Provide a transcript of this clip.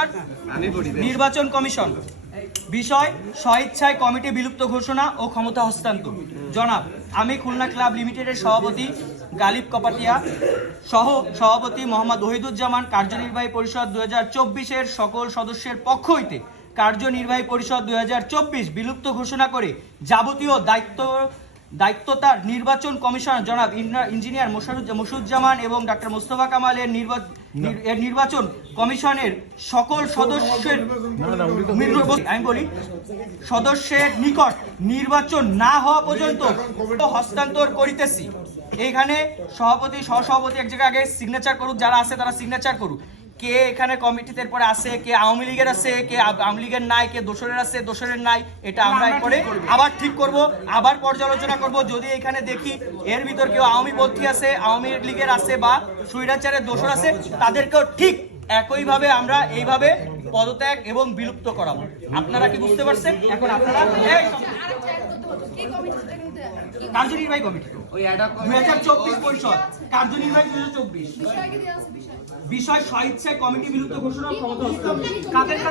Commissioner নির্বাচন commission বিষয় স্বইচ্ছায় committee বিলুপ্ত ঘোষণা ও ক্ষমতা হস্তান্তর। জনাব, আমি খুলনা ক্লাব লিমিটেডের সভাপতি গালিব কপাতিয়া সহ সভাপতি মোহাম্মদ ওহিদুজ্জামান কার্যনির্বাহী পরিষদ 2024-এর সকল সদস্যের পক্ষ হইতে কার্যনির্বাহী পরিষদ 2024 বিলুপ্ত ঘোষণা করে যাবতীয় দায়িত্বতার নির্বাচন কমিশনার জনাব ইঞ্জিনিয়ার মশুজ্জামান এবং ডাক্তার মোস্তফা কামালের নির্বাচন কমিশনের সকল সদস্যের নিকট নির্বাচন না হওয়া পর্যন্ত হস্তান্তর করিতেছি। এইখানে সভাপতি সহসভাপতি এক জায়গায় আগে সিগনেচার করুক, যারা আছে তারা সিগনেচার করুক। কে এখানে কমিটিতে পরে আছে, কে আওয়ামী লীগের আছে, কে আওয়ামী লীগের নাই, কে দোসরের আছে, দোসরের নাই, এটা আমরা এরপরে আবার ঠিক করব, আবার পর্যালোচনা করব। যদি এখানে দেখি এর ভিতর কেউ আওয়ামী পন্থী আছে, আওয়ামী লীগের আছে বা স্বৈরাচারের দোসর আছে, তাদেরকেও ঠিক একইভাবে আমরা এইভাবে পদত্যাগ এবং বিলুপ্ত করাবো। আপনারা কি বুঝতে পারছেন? এখন আপনারা কার্যনির্বাহী কমিটি 2024 পরিষদ কার্যনির্বাহী 2024 বিষয় স্বইচ্ছায় কমিটি বিলুপ্ত ঘোষণা ক্ষমতা হস্তান্তর। কাদের কাছে